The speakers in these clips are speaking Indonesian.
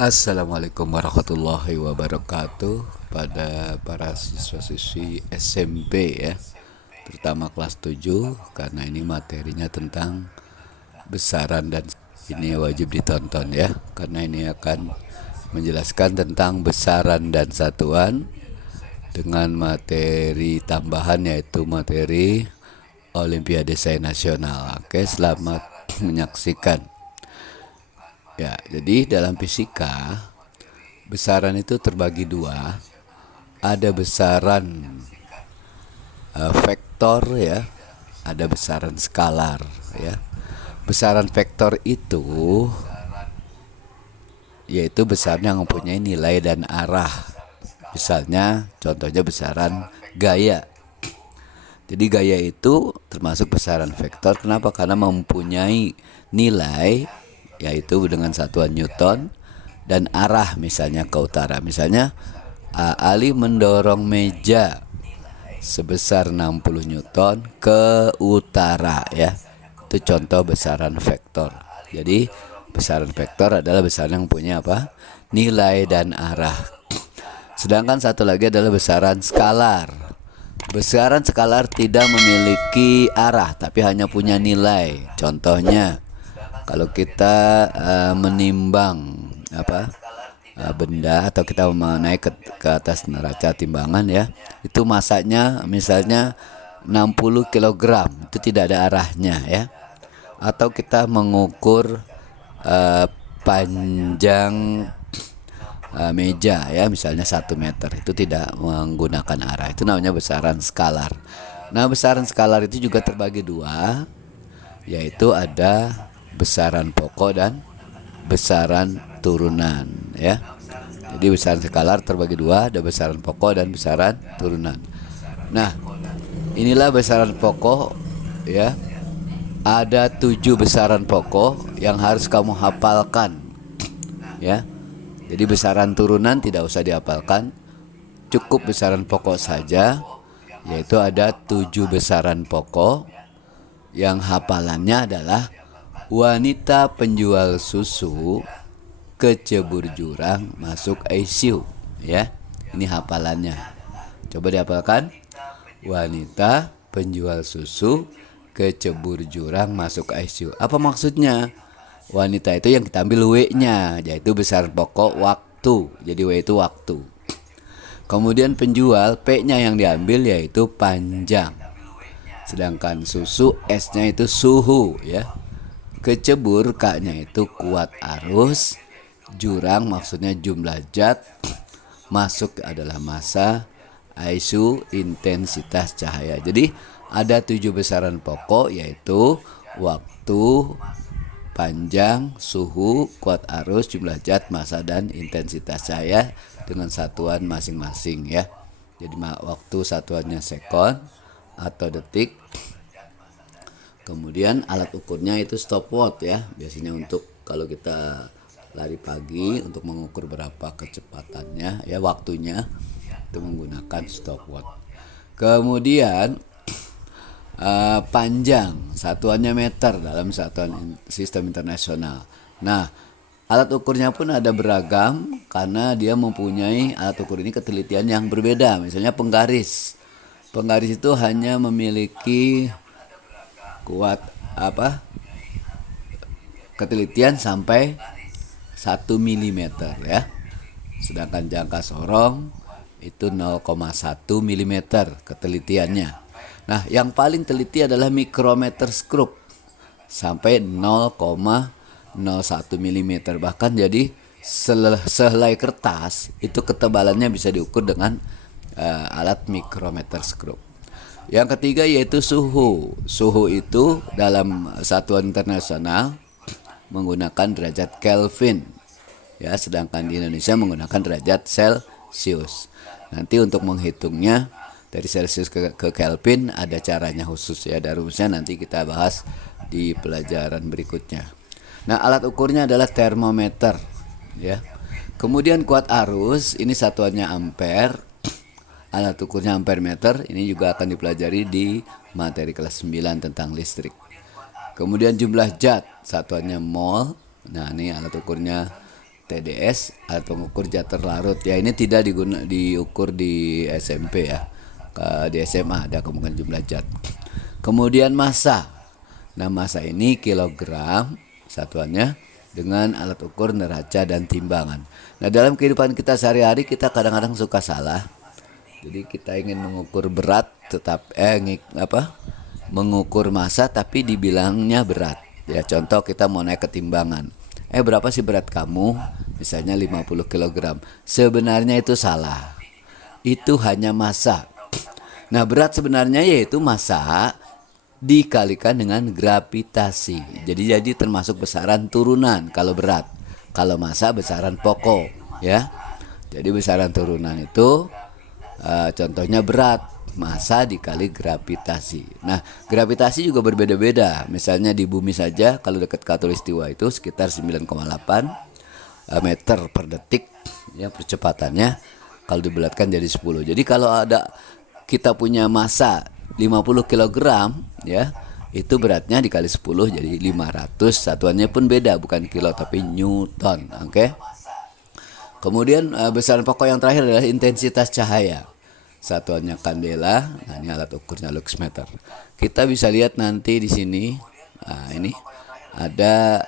Assalamualaikum warahmatullahi wabarakatuh pada para siswa-siswi SMP ya, terutama kelas 7 karena ini materinya tentang besaran dan ini wajib ditonton ya, karena ini akan menjelaskan tentang besaran dan satuan dengan materi tambahan yaitu materi Olimpiade Sains Nasional. Oke, selamat menyaksikan. Ya, jadi dalam fisika besaran itu terbagi dua. Ada besaran vektor ya, ada besaran skalar ya. Besaran vektor itu yaitu besaran yang mempunyai nilai dan arah. Misalnya contohnya besaran gaya. Jadi gaya itu termasuk besaran vektor. Kenapa? Karena mempunyai nilai yaitu dengan satuan Newton dan arah, misalnya ke utara. Misalnya Ali mendorong meja sebesar 60 Newton ke utara ya. Itu contoh besaran vektor. Jadi besaran vektor adalah besaran yang punya apa? Nilai dan arah. Sedangkan satu lagi adalah besaran skalar. Besaran skalar tidak memiliki arah tapi hanya punya nilai. Contohnya kalau kita menimbang benda atau kita naik ke atas neraca timbangan ya, itu masanya misalnya 60 kg, itu tidak ada arahnya ya. Atau kita mengukur panjang meja ya, misalnya 1 meter, itu tidak menggunakan arah, itu namanya besaran skalar. Nah, besaran skalar itu juga terbagi dua, yaitu ada besaran pokok dan besaran turunan ya. Jadi besaran skalar terbagi dua, ada besaran pokok dan besaran turunan. Nah, inilah besaran pokok ya. Ada 7 besaran pokok yang harus kamu hafalkan ya. Jadi besaran turunan tidak usah dihafalkan, cukup besaran pokok saja, yaitu ada 7 besaran pokok yang hafalannya adalah wanita penjual susu kecebur jurang masuk ICU ya. Ini hafalannya. Coba dihafalkan. Wanita penjual susu kecebur jurang masuk ICU. Apa maksudnya? Wanita itu yang kita ambil W-nya, yaitu besaran pokok waktu. Jadi W itu waktu. Kemudian penjual, P-nya yang diambil yaitu panjang. Sedangkan susu, S-nya itu suhu ya. Kecebur, K-nya itu kuat arus. Jurang maksudnya jumlah zat. Masuk adalah massa. ISU intensitas cahaya. Jadi ada 7 besaran pokok yaitu waktu, panjang, suhu, kuat arus, jumlah zat, massa, dan intensitas cahaya dengan satuan masing-masing ya. Jadi waktu satuannya sekon atau detik. Kemudian alat ukurnya itu stopwatch ya. Biasanya untuk kalau kita lari pagi untuk mengukur berapa kecepatannya ya, waktunya, itu menggunakan stopwatch. Kemudian panjang, satuannya meter dalam satuan sistem internasional. Nah, alat ukurnya pun ada beragam karena dia mempunyai alat ukur ini ketelitian yang berbeda. Misalnya penggaris. Penggaris itu hanya memiliki kuat ketelitian sampai 1 mm ya. Sedangkan jangka sorong itu 0,1 mm ketelitiannya. Nah, yang paling teliti adalah mikrometer skrup sampai 0,01 mm. Bahkan jadi sehelai kertas itu ketebalannya bisa diukur dengan alat mikrometer skrup. Yang ketiga yaitu suhu. Suhu itu dalam satuan internasional menggunakan derajat Kelvin ya, sedangkan di Indonesia menggunakan derajat Celcius. Nanti untuk menghitungnya dari Celcius ke Kelvin ada caranya khusus ya, dan rumusnya nanti kita bahas di pelajaran berikutnya. Nah, alat ukurnya adalah termometer ya. Kemudian kuat arus, ini satuannya ampere. Alat ukurnya ampere meter, ini juga akan dipelajari di materi kelas 9 tentang listrik. Kemudian jumlah zat, satuannya mol. Nah, ini alat ukurnya TDS, alat pengukur jar terlarut. Ya ini tidak diukur di SMP ya. Di SMA ada kemungkinan jumlah zat. Kemudian massa. Nah massa ini kilogram satuannya dengan alat ukur neraca dan timbangan. Nah dalam kehidupan kita sehari-hari kita kadang-kadang suka salah. Jadi kita ingin mengukur berat mengukur massa tapi dibilangnya berat. Ya contoh kita mau naik ketimbangan. Berapa sih berat kamu? Misalnya 50 kg. Sebenarnya itu salah. Itu hanya massa. Nah berat sebenarnya yaitu massa dikalikan dengan gravitasi. Jadi termasuk besaran turunan kalau berat. Kalau massa besaran pokok ya. Jadi besaran turunan itu contohnya berat, massa dikali gravitasi. Nah gravitasi juga berbeda-beda. Misalnya di bumi saja kalau dekat khatulistiwa itu sekitar 9,8 meter per detik ya percepatannya. Kalau dibulatkan jadi 10. Jadi kalau kita punya massa 50 kg ya, itu beratnya dikali 10 jadi 500. Satuannya pun beda, bukan kilo tapi newton. Oke. Kemudian besaran pokok yang terakhir adalah intensitas cahaya. Satuannya kandela. Nah, ini alat ukurnya lux meter. Kita bisa lihat nanti di sini. Nah, ini ada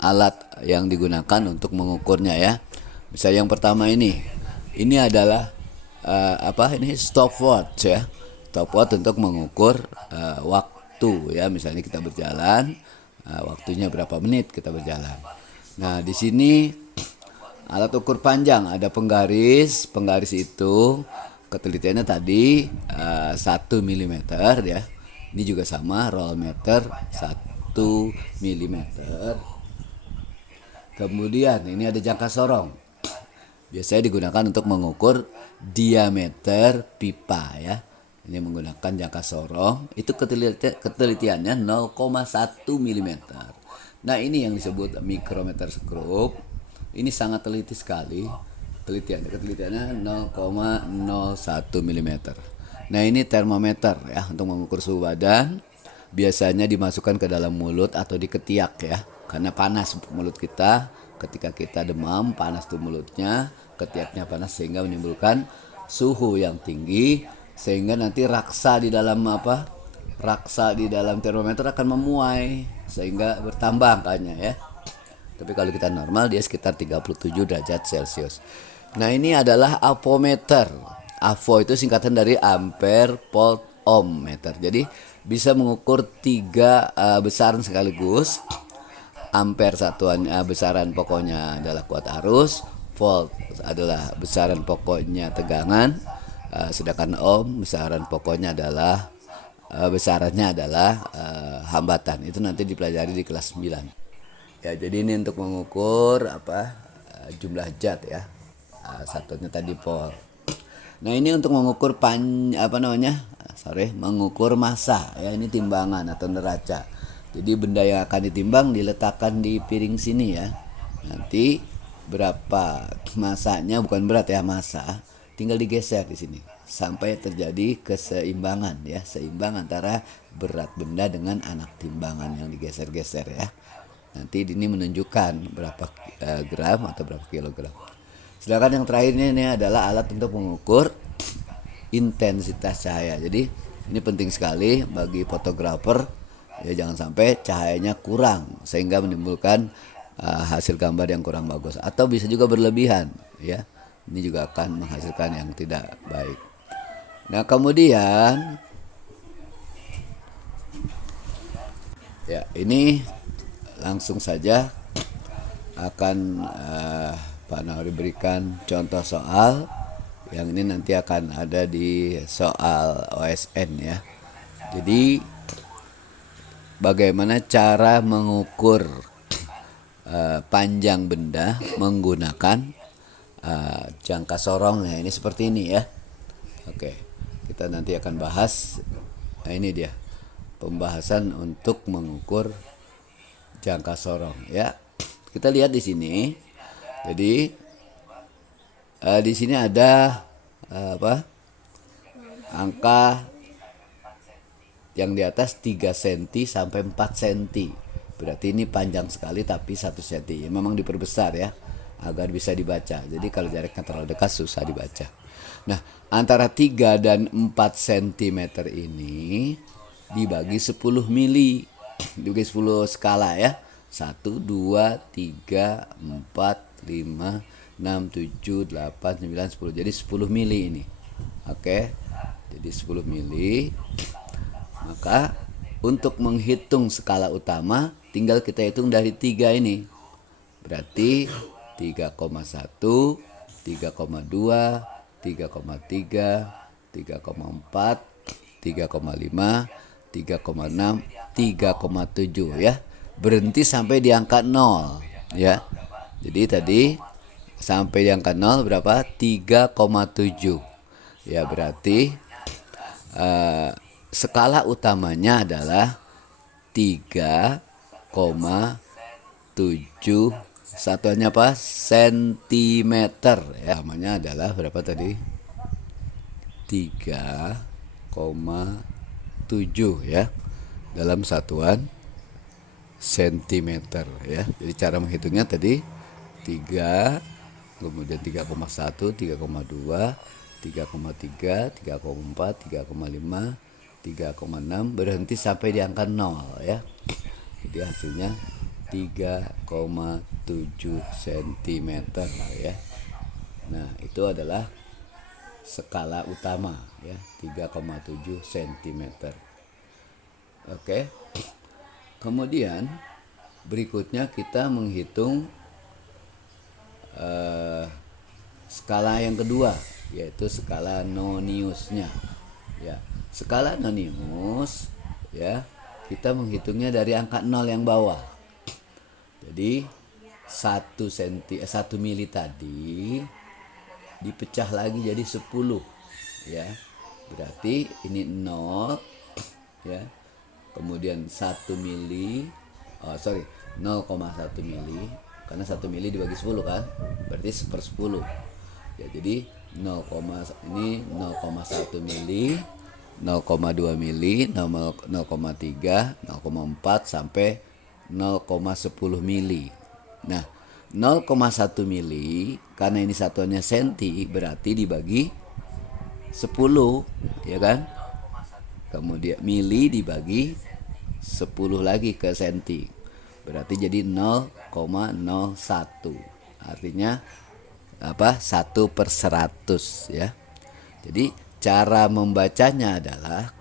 alat yang digunakan untuk mengukurnya ya. Misalnya yang pertama ini adalah ini stopwatch ya. Stopwatch untuk mengukur waktu ya. Misalnya kita berjalan, waktunya berapa menit kita berjalan. Nah di sini alat ukur panjang ada penggaris itu ketelitiannya tadi 1 mm ya. Ini juga sama roll meter 1 mm. Kemudian ini ada jangka sorong. Biasanya digunakan untuk mengukur diameter pipa ya. Ini menggunakan jangka sorong. Itu ketelitiannya 0,1 mm. Nah ini yang disebut mikrometer skrup. Ini sangat teliti sekali. Ketelitiannya 0,01 mm. Nah ini termometer ya untuk mengukur suhu badan. Biasanya dimasukkan ke dalam mulut atau di ketiak ya. Karena panas mulut kita. Ketika kita demam panas tuh mulutnya, ketiaknya panas sehingga menimbulkan suhu yang tinggi, sehingga nanti raksa di dalam termometer akan memuai sehingga bertambah angkanya ya. Tapi kalau kita normal dia sekitar 37 derajat Celcius. Nah ini adalah avometer. Avo itu singkatan dari ampere, volt, ohm, meter. Jadi bisa mengukur 3 besaran sekaligus. Ampere satuannya besaran pokoknya adalah kuat arus, volt adalah besaran pokoknya tegangan, sedangkan ohm besaran pokoknya adalah hambatan. Itu nanti dipelajari di kelas 9. Ya, jadi ini untuk mengukur jumlah zat ya. Satunya tadi volt. Nah, ini untuk mengukur mengukur massa ya, ini timbangan atau neraca. Jadi benda yang akan ditimbang diletakkan di piring sini ya. Nanti berapa massanya, bukan berat ya, massa, tinggal digeser di sini sampai terjadi keseimbangan ya, seimbang antara berat benda dengan anak timbangan yang digeser-geser ya. Nanti ini menunjukkan berapa gram atau berapa kilogram. Sedangkan yang terakhirnya ini adalah alat untuk mengukur intensitas cahaya. Jadi ini penting sekali bagi fotografer. Ya, jangan sampai cahayanya kurang sehingga menimbulkan hasil gambar yang kurang bagus, atau bisa juga berlebihan ya. Ini juga akan menghasilkan yang tidak baik. Nah, kemudian ya ini langsung saja akan Pak Nahori berikan contoh soal yang ini nanti akan ada di soal OSN ya. Jadi bagaimana cara mengukur panjang benda menggunakan jangka sorong. Nah, ini seperti ini ya. Oke, kita nanti akan bahas. Nah, ini dia pembahasan untuk mengukur jangka sorong ya. Kita lihat di sini. Jadi di sini ada angka yang di atas 3 cm sampai 4 cm. Berarti ini panjang sekali tapi 1 cm. Memang diperbesar ya. agar bisa dibaca. Jadi kalau jaraknya terlalu dekat susah dibaca. Nah, antara 3 dan 4 cm ini dibagi 10 mili. Dibagi 10 skala ya. 1, 2, 3, 4, 5, 6, 7, 8, 9, 10. Jadi 10 mili ini. Oke. Jadi 10 mili. Maka untuk menghitung skala utama tinggal kita hitung dari 3 ini. Berarti 3,1, 3,2, 3,3, 3,4, 3,5, 3,6, 3,7 ya. Berhenti sampai di angka 0 ya. Jadi tadi sampai di angka 0 berapa? 3,7. Ya, berarti skala utamanya adalah 3,7, satuannya apa? Sentimeter ya. Namanya adalah berapa tadi? 3,7 ya. Dalam satuan sentimeter ya. Jadi cara menghitungnya tadi 3, kemudian 3,1, 3,2, 3,3, 3,4, 3,5, 3,6, berhenti sampai di angka 0 ya. Jadi hasilnya 3,7 cm ya. Nah, itu adalah skala utama ya, 3,7 cm. Oke. Kemudian berikutnya kita menghitung skala yang kedua, yaitu skala Noniusnya ya. Skala Nonius ya, kita menghitungnya dari angka 0 yang bawah. Jadi 1 mili tadi dipecah lagi jadi 10 ya. Berarti ini 0 ya. Kemudian 1 mili, 0,1 mili, karena 1 mili dibagi 10 kan, berarti 1/10 ya. Jadi 0,1 mili, 0,2 mili, 0,3, 0,4 sampai 0,10 mili. Nah, 0,1 mili karena ini satuannya senti, berarti dibagi 10 ya kan. Kemudian mili dibagi 10 lagi ke senti, berarti jadi 0,01. Artinya apa? 1/100 ya. Jadi cara membacanya adalah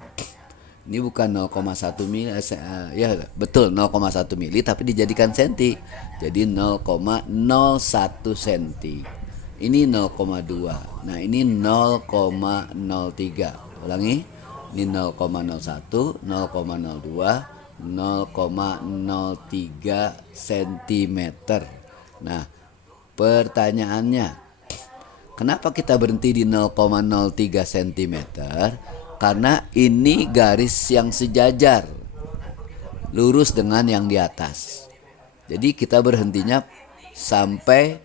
ini bukan 0,1 mili ya betul 0,1 mili tapi dijadikan senti. Jadi 0,01 senti. Ini 0,2. Nah, ini 0,03. Ulangi. Ini 0,01, 0,02, 0,03 cm. Nah, pertanyaannya, kenapa kita berhenti di 0,03 cm? Karena ini garis yang sejajar, lurus dengan yang di atas. Jadi kita berhentinya sampai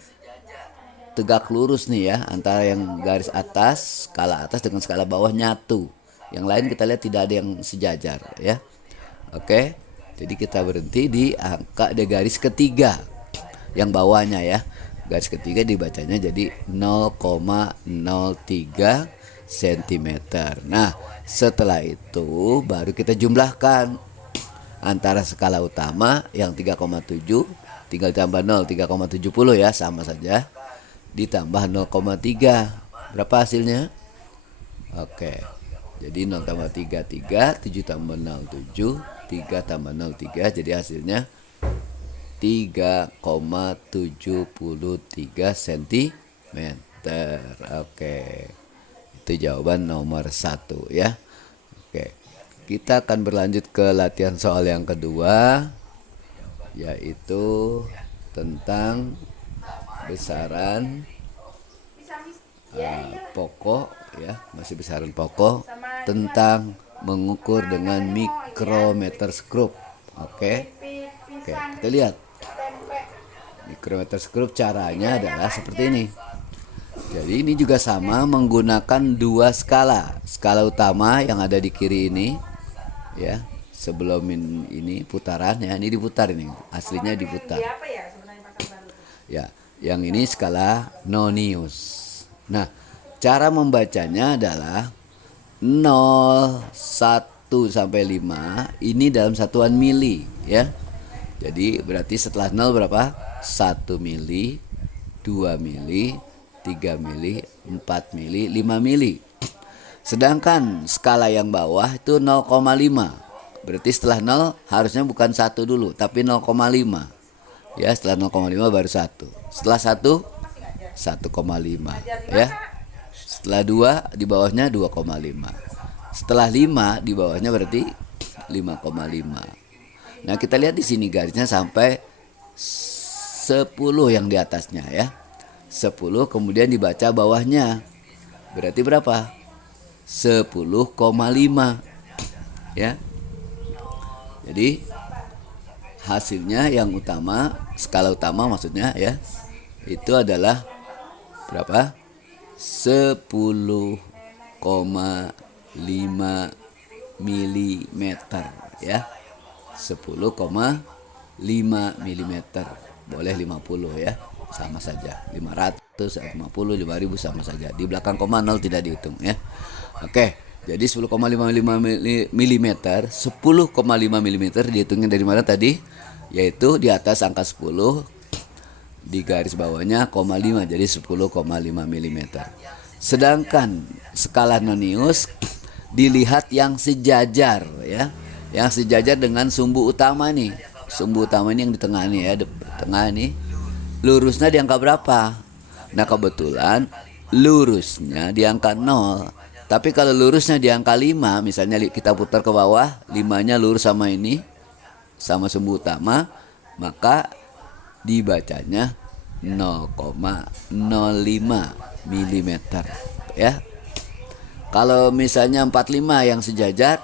tegak lurus nih ya, antara yang garis atas, skala atas dengan skala bawah nyatu. Yang lain kita lihat tidak ada yang sejajar ya. Oke. Jadi kita berhenti di angka di garis ketiga. Yang bawahnya ya. Garis ketiga dibacanya jadi 0,03 cm. Nah, setelah itu baru kita jumlahkan antara skala utama yang 3,7, tinggal tambah 0, 3,70 ya, sama saja. Ditambah 0,3. Berapa hasilnya? Oke. Jadi 0,33, 7 tambah 0, 7, 3 tambah 0, 3. Jadi hasilnya 3,73 cm. Oke. Itu jawaban nomor 1 ya. Oke. Kita akan berlanjut ke latihan soal yang kedua, yaitu tentang besaran pokok ya, masih besaran pokok tentang mengukur dengan mikrometer skrup. Oke, kita lihat mikrometer skrup caranya adalah seperti ini. Jadi ini juga sama, menggunakan dua skala. Skala utama yang ada di kiri ini ya, sebelum ini putaran ya, ini diputar, ini aslinya diputar ya. Yang ini skala Nonius. Nah, cara membacanya adalah 0, 1 sampai 5 ini dalam satuan mili ya. Jadi berarti setelah 0 berapa? 1 mili, 2 mili, 3 mili, 4 mili, 5 mili. Sedangkan skala yang bawah itu 0,5. Berarti setelah 0 harusnya bukan 1 dulu tapi 0,5. Ya, setelah 0,5 baru 1. Setelah 1 1,5 ya. Setelah 2 di bawahnya 2,5. Setelah 5 di bawahnya berarti 5,5. Nah, kita lihat di sini garisnya sampai 10 yang di atasnya ya. 10 kemudian dibaca bawahnya. Berarti berapa? 10,5 ya. Jadi hasilnya yang utama, skala utama maksudnya ya, itu adalah berapa? 10,5 milimeter ya. 10,5 milimeter. Boleh 50 ya, sama saja. 500, 50, 5000 sama saja. Di belakang koma 0 tidak dihitung ya. Oke, jadi 10,5 milimeter, 10,5 milimeter dihitungnya dari mana tadi? Yaitu di atas angka 10, di garis bawahnya koma 5, jadi 10,5 milimeter. Sedangkan skala Nonius dilihat yang sejajar ya, yang sejajar dengan sumbu utama nih. Sumbu utama ini yang di tengah nih ya, di tengah nih. Lurusnya di angka berapa? Nah, kebetulan lurusnya di angka 0. Tapi kalau lurusnya di angka 5, misalnya kita putar ke bawah, 5-nya lurus sama ini, sama sumbu utama, maka dibacanya 0,05 milimeter ya. Kalau misalnya 45 yang sejajar,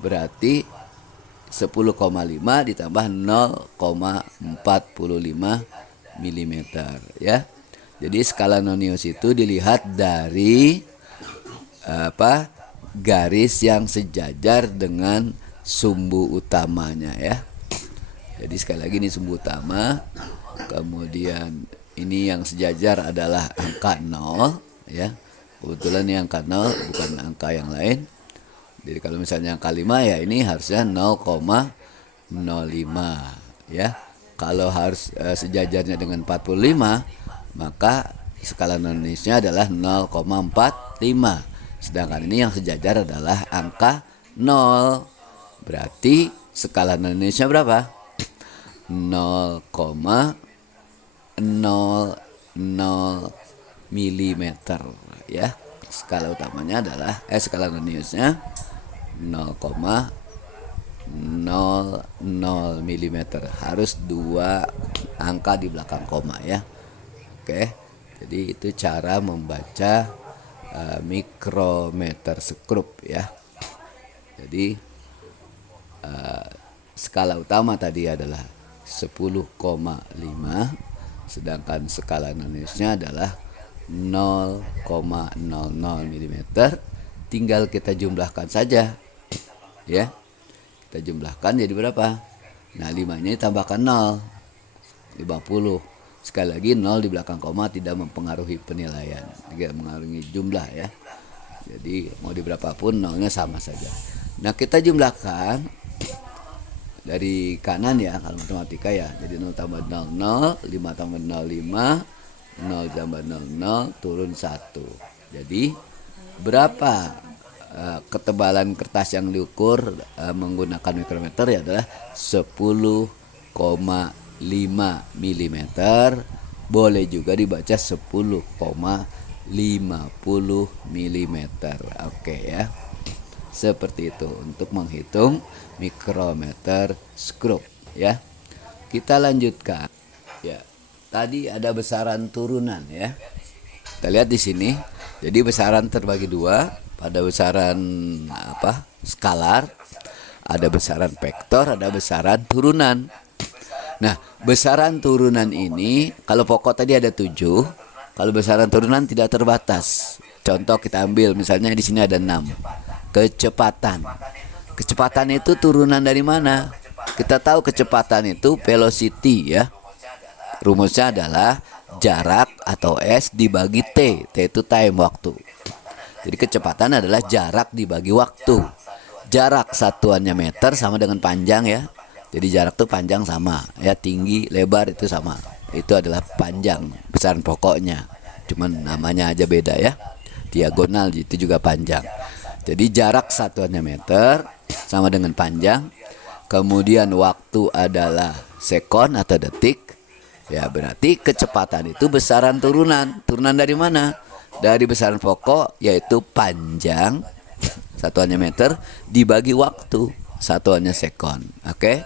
berarti 10,5 ditambah 0,45 milimeter ya. Jadi skala Nonius itu dilihat dari garis yang sejajar dengan sumbu utamanya ya. Jadi sekali lagi ini sumbu utama, kemudian ini yang sejajar adalah angka 0 ya. Kebetulan ini angka 0 bukan angka yang lain. Jadi kalau misalnya angka 5 ya ini harusnya 0,05 ya. Kalau harus sejajarnya dengan 45, maka skala Noniusnya adalah 0,45. Sedangkan ini yang sejajar adalah angka 0. Berarti skala Noniusnya berapa? 0,00 milimeter ya. Skala utamanya adalah skala Noniusnya 0,00 milimeter. Harus 2 angka di belakang koma ya. Oke. Jadi itu cara membaca mikrometer skrup ya. Jadi skala utama tadi adalah 10,5, sedangkan skala Noniusnya adalah 0,00 milimeter. Tinggal kita jumlahkan saja ya. Kita jumlahkan jadi berapa? Nah, 5-nya ditambahkan 0, 50. Sekali lagi 0 di belakang koma tidak mempengaruhi penilaian, tidak mempengaruhi jumlah ya. Jadi mau di berapapun 0-nya sama saja. Nah, kita jumlahkan dari kanan ya kalau matematika ya. Jadi 0 tambah 0 0, 5 tambah 0 5, 0 tambah 0 0 turun 1. Jadi berapa ketebalan kertas yang diukur menggunakan mikrometer ya adalah 10,5 milimeter. Boleh juga dibaca 10,50 milimeter. Oke ya. Seperti itu untuk menghitung mikrometer skrup ya. Kita lanjutkan. Ya. Tadi ada besaran turunan ya. Kita lihat di sini. Jadi besaran terbagi dua, pada besaran skalar, ada besaran vektor, ada besaran turunan. Nah, besaran turunan ini kalau pokok tadi ada 7, kalau besaran turunan tidak terbatas. Contoh kita ambil misalnya di sini ada 6. Kecepatan. Kecepatan itu turunan dari mana? Kita tahu kecepatan itu velocity ya. Rumusnya adalah jarak atau S dibagi T. T itu time, waktu. Jadi kecepatan adalah jarak dibagi waktu. Jarak satuannya meter sama dengan panjang ya. Jadi jarak tuh panjang sama ya, tinggi lebar itu sama. Itu adalah panjang, besaran pokoknya. Cuman namanya aja beda ya. Diagonal itu juga panjang. Jadi jarak satuannya meter sama dengan panjang. Kemudian waktu adalah sekon atau detik. Ya berarti kecepatan itu besaran turunan. Turunan dari mana? Dari besaran pokok yaitu panjang satuannya meter dibagi waktu satuannya sekon. Oke.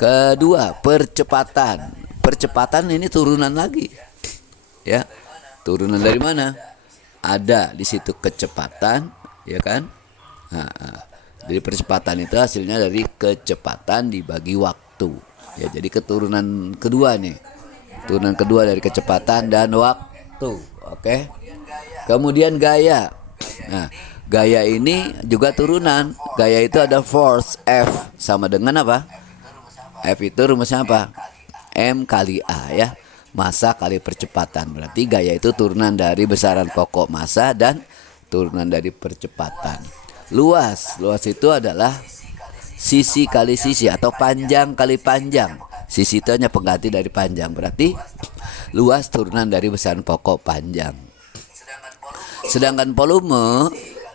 Kedua, percepatan. Percepatan ini turunan lagi. Ya. Turunan dari mana? Ada di situ kecepatan, ya kan? Jadi percepatan itu hasilnya dari kecepatan dibagi waktu. Ya, jadi keturunan kedua nih. Turunan kedua dari kecepatan dan waktu. Oke. Kemudian gaya. Nah, gaya ini juga turunan. Gaya itu ada force F sama dengan apa? F itu rumusnya apa? M kali A ya. Massa kali percepatan. Berarti gaya itu turunan dari besaran pokok massa dan turunan dari percepatan. Luas. Luas itu adalah sisi kali sisi atau panjang kali panjang. Sisi itu hanya pengganti dari panjang. Berarti luas turunan dari besaran pokok panjang. Sedangkan volume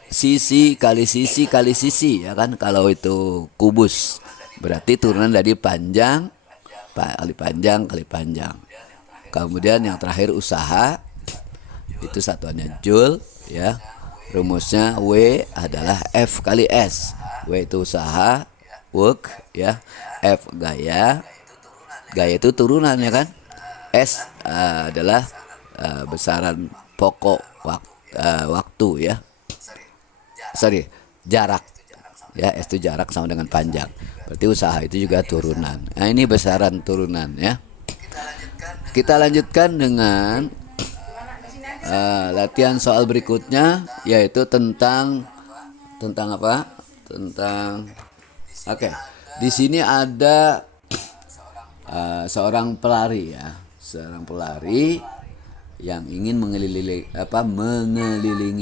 sisi kali sisi ya kan, kalau itu kubus. Berarti turunan dari panjang kali panjang kali panjang. Kemudian yang terakhir usaha, itu satuannya joule ya. Rumusnya W adalah F kali S. W itu usaha, work ya. F gaya. Gaya itu turunan ya kan. S adalah besaran pokok waktu ya. Jarak. Ya, S itu jarak sama dengan panjang. Berarti usaha itu juga turunan. Nah, ini besaran turunan ya. Kita lanjutkan dengan latihan soal berikutnya, yaitu tentang apa? Oke. Di sini ada seorang pelari ya. Seorang pelari yang ingin mengelilingi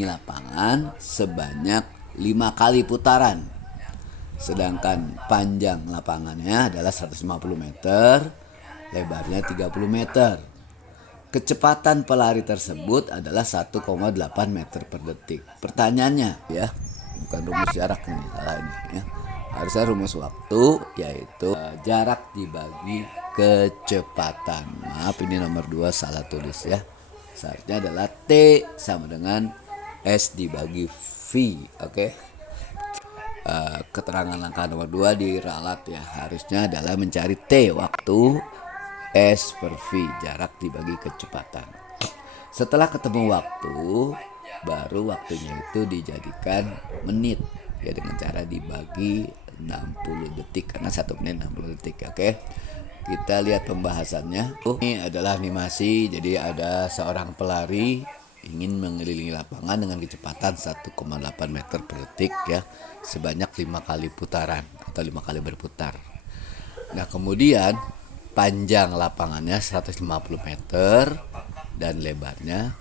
lapangan sebanyak 5 kali putaran. Sedangkan panjang lapangannya adalah 150 meter, lebarnya 30 meter. Kecepatan pelari tersebut adalah 1,8 meter per detik. Pertanyaannya ya, bukan rumus jarak ini, salah ini ya. Harusnya rumus waktu, yaitu jarak dibagi kecepatan. Maaf, ini nomor 2 salah tulis ya. Seharusnya adalah T sama dengan S dibagi V. Oke. Keterangan langkah nomor 2 diralat ya. Harusnya adalah mencari T waktu, S per V jarak dibagi kecepatan. Setelah ketemu waktu, baru waktunya itu dijadikan menit ya, dengan cara dibagi 60 detik karena 1 menit 60 detik. Oke. Kita lihat pembahasannya. Ini adalah animasi. Jadi ada seorang pelari ingin mengelilingi lapangan dengan kecepatan 1,8 meter per detik ya, sebanyak 5 kali putaran atau 5 kali berputar. Nah, kemudian panjang lapangannya 150 meter dan lebarnya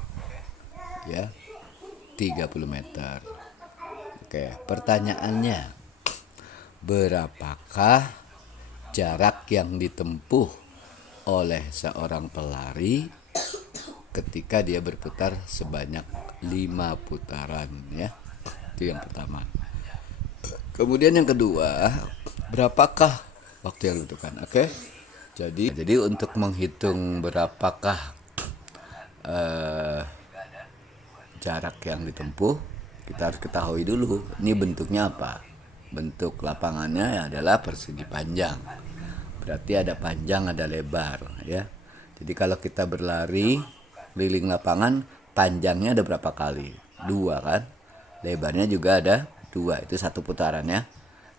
ya 30 meter. Oke, pertanyaannya, berapakah jarak yang ditempuh oleh seorang pelari ketika dia berputar sebanyak 5 putaran ya. Itu yang pertama. Kemudian yang kedua, berapakah waktu yang dibutuhkan? Oke. Jadi untuk menghitung berapakah jarak yang ditempuh, kita harus ketahui dulu ini bentuknya apa. Bentuk lapangannya adalah persegi panjang. Berarti ada panjang, ada lebar ya. Jadi kalau kita berlari keliling lapangan, panjangnya ada berapa kali? 2 kan? Lebarnya juga ada 2, itu 1 putaran ya.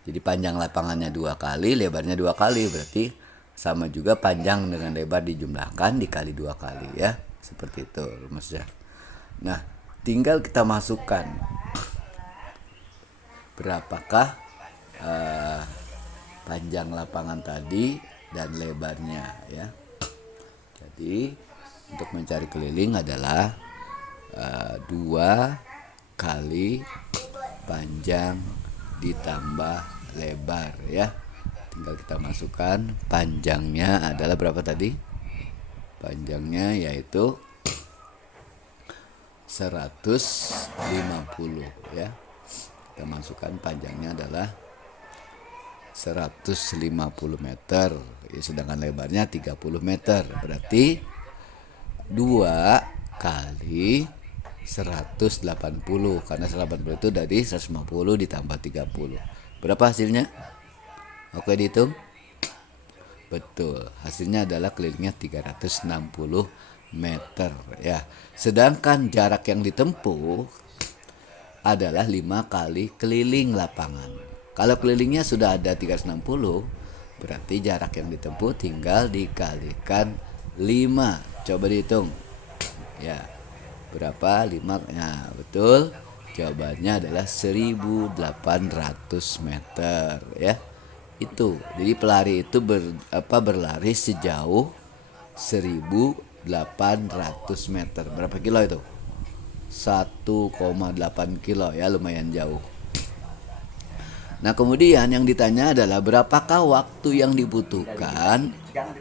Jadi panjang lapangannya 2 kali, lebarnya 2 kali, berarti sama juga panjang dengan lebar dijumlahkan dikali 2 kali ya. Seperti itu rumusnya. Nah, tinggal kita masukkan berapakah panjang lapangan tadi dan lebarnya ya. Jadi untuk mencari keliling adalah 2 kali panjang ditambah lebar ya. Tinggal kita masukkan panjangnya adalah berapa tadi? Panjangnya yaitu 150 ya. Kita masukkan panjangnya adalah 150 meter ya, sedangkan lebarnya 30 meter. Berarti 2 kali 180, karena 180 itu dari 150 ditambah 30. Berapa hasilnya? Oke, dihitung. Betul, hasilnya adalah kelilingnya 360 meter ya. Sedangkan jarak yang ditempuh adalah 5 kali keliling lapangan. Kalau kelilingnya sudah ada 360, berarti jarak yang ditempuh tinggal dikalikan 5. Coba dihitung. Ya. Berapa? 5. Nah, betul. Jawabannya adalah 1800 meter ya. Itu. Jadi pelari itu berlari sejauh 1800 meter. Berapa kilo itu? 1,8 kilo ya, lumayan jauh. Nah, kemudian yang ditanya adalah berapakah waktu yang dibutuhkan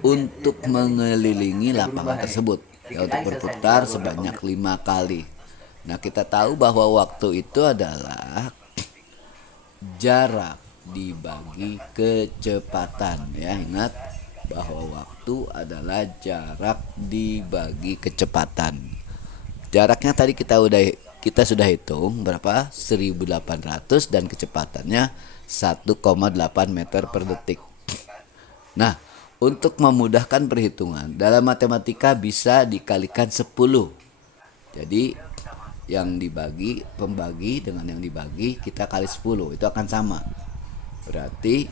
untuk mengelilingi lapangan tersebut ya, untuk berputar sebanyak 5 kali. Nah, kita tahu bahwa waktu itu adalah jarak dibagi kecepatan ya. Ingat bahwa waktu adalah jarak dibagi kecepatan. Jaraknya tadi kita sudah hitung berapa? 1800 dan kecepatannya 1,8 meter per detik. Nah, untuk memudahkan perhitungan, dalam matematika bisa dikalikan 10. Jadi yang dibagi, pembagi dengan yang dibagi kita kali 10, itu akan sama. Berarti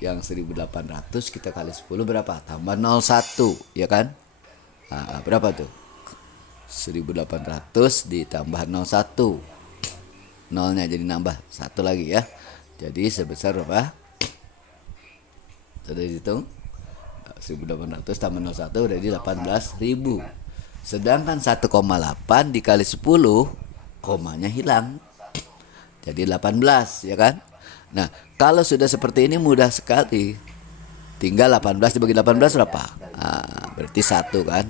yang 1800 kita kali 10 berapa? Tambah 01 ya kan? Nah, berapa tuh? 1800 ditambah 01. Nolnya jadi nambah 1 lagi ya. Jadi sebesar berapa? Sudah dihitung? 1800 tambah 01 jadi 18.000. Sedangkan 1,8 dikali 10, komanya hilang. Jadi 18 ya kan? Nah, kalau sudah seperti ini mudah sekali. Tinggal 18 dibagi 18 berapa? Nah, berarti 1 kan?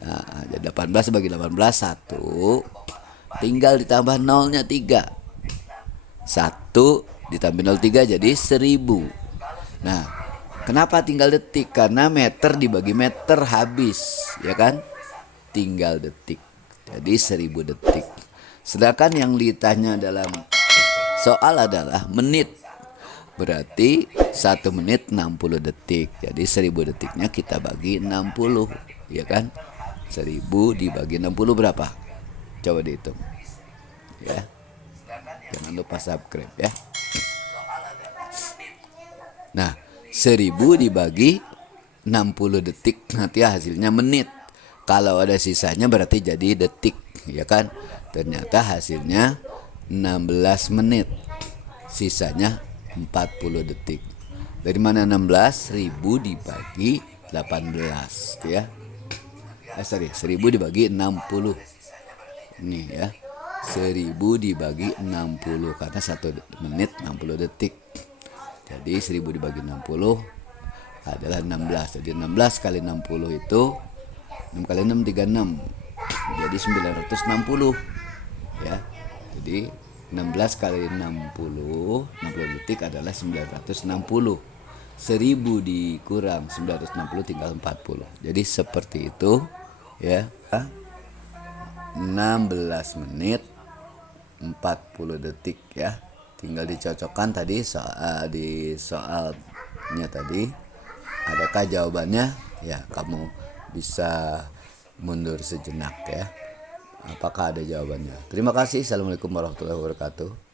Nah, jadi 18 bagi 18 1. Tinggal ditambah nolnya 3. 1 ditambah 03 jadi 1000. Nah, kenapa tinggal detik? Karena meter dibagi meter habis, ya kan? Tinggal detik. Jadi 1000 detik. Sedangkan yang ditanya dalam soal adalah menit. Berarti 1 menit 60 detik. Jadi 1000 detiknya kita bagi 60, ya kan? 1000 dibagi 60 berapa? Coba dihitung. Ya. Jangan lupa subscribe ya. Nah, 1000 dibagi 60 detik nanti hasilnya menit. Kalau ada sisanya berarti jadi detik, ya kan? Ternyata hasilnya 16 menit. Sisanya 40 detik. Dari mana 16? 1000 dibagi 18 ya. 1000 dibagi 60. Nih ya. 1000 dibagi 60 karena 1 menit 60 detik. Jadi 1000 dibagi 60 adalah 16. Jadi 16 kali 60 itu 6 kali 6 36. Jadi 960 ya. Jadi 16 kali 60 detik adalah 960. 1000 dikurang 960 tinggal 40. Jadi seperti itu ya. 16 menit 40 detik ya. Tinggal dicocokkan tadi di soalnya tadi. Adakah jawabannya? Ya, kamu bisa mundur sejenak ya. Apakah ada jawabannya? Terima kasih. Assalamualaikum warahmatullahi wabarakatuh.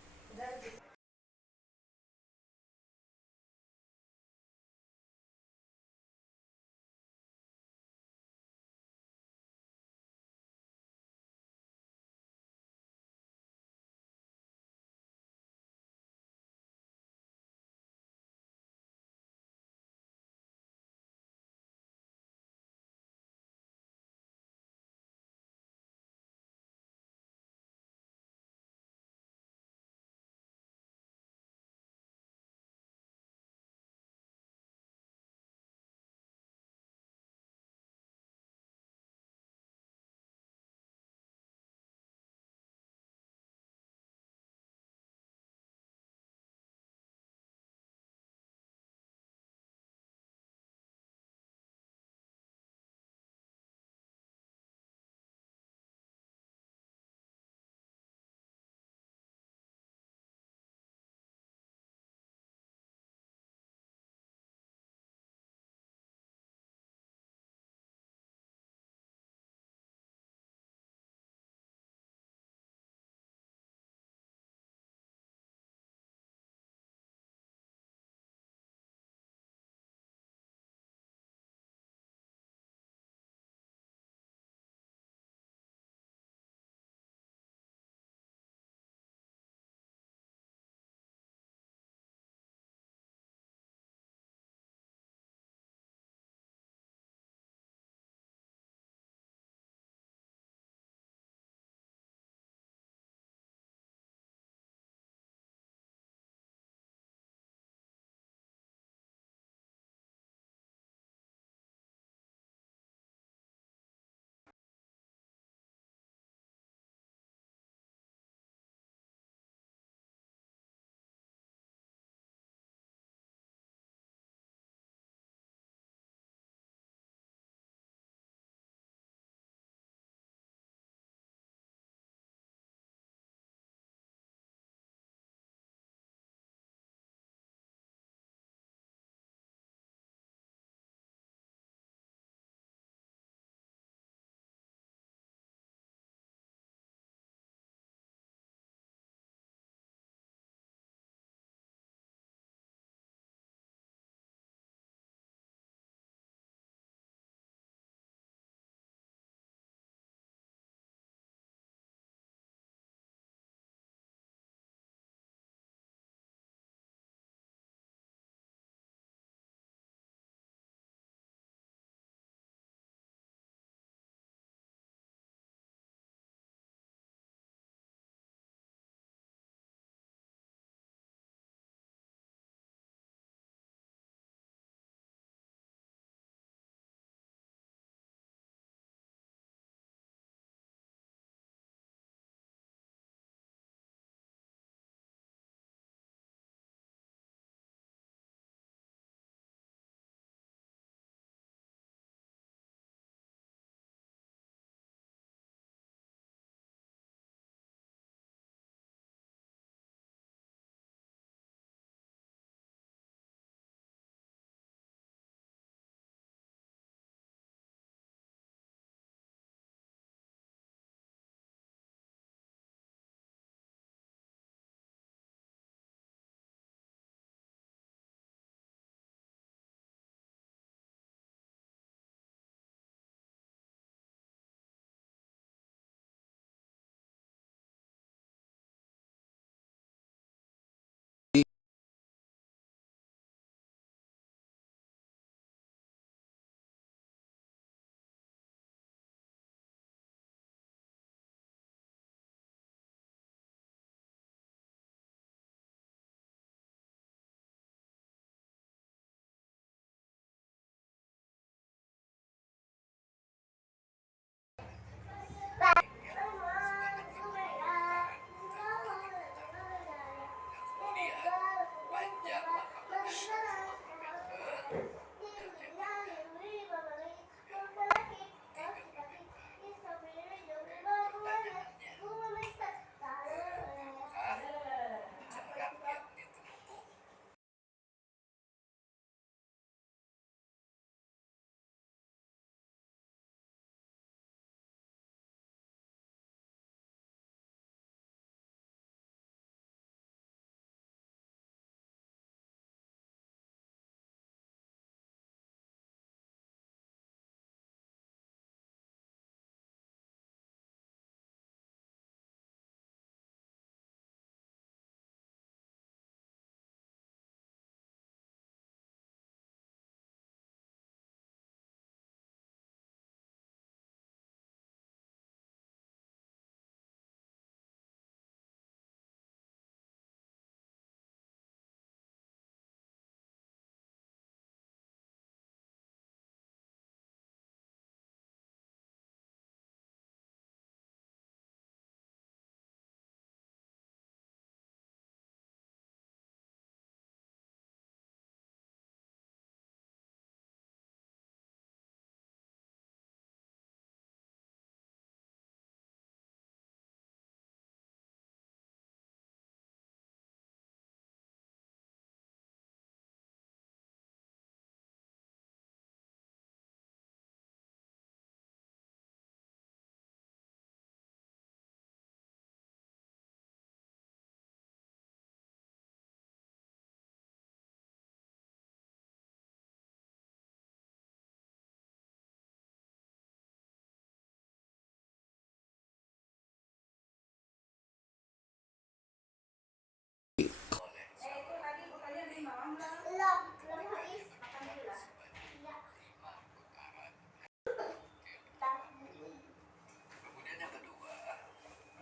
Kemudian yang kedua,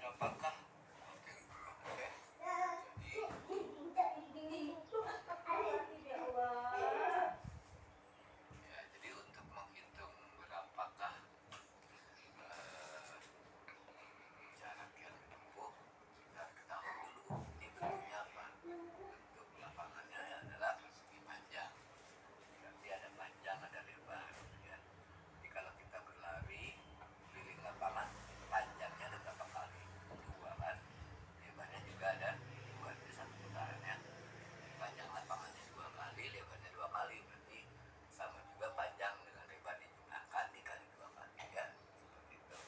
apakah ya, jadi untuk menghitung berapakah jarak yang ditempuh, kita ketahui dulu ini bentuknya apa. Bentuk lapangannya adalah persegi panjang, berarti ada panjang ada lebar ya. Jadi kalau kita berlari keliling lapangan, panjangnya ada berapa kali? Dua kan, lebarnya juga ada dua, jadi satu putaran ya. Panjang lapangannya dua kali, lebarnya dua kali, berarti sama juga panjang dengan lebar dijumlahkan dikali dua kali ya, seperti itu.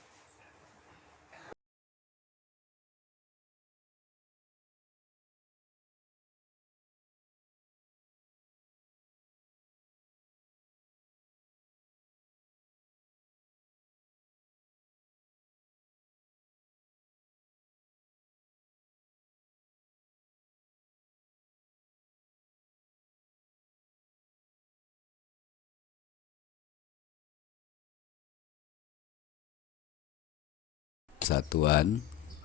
Satuan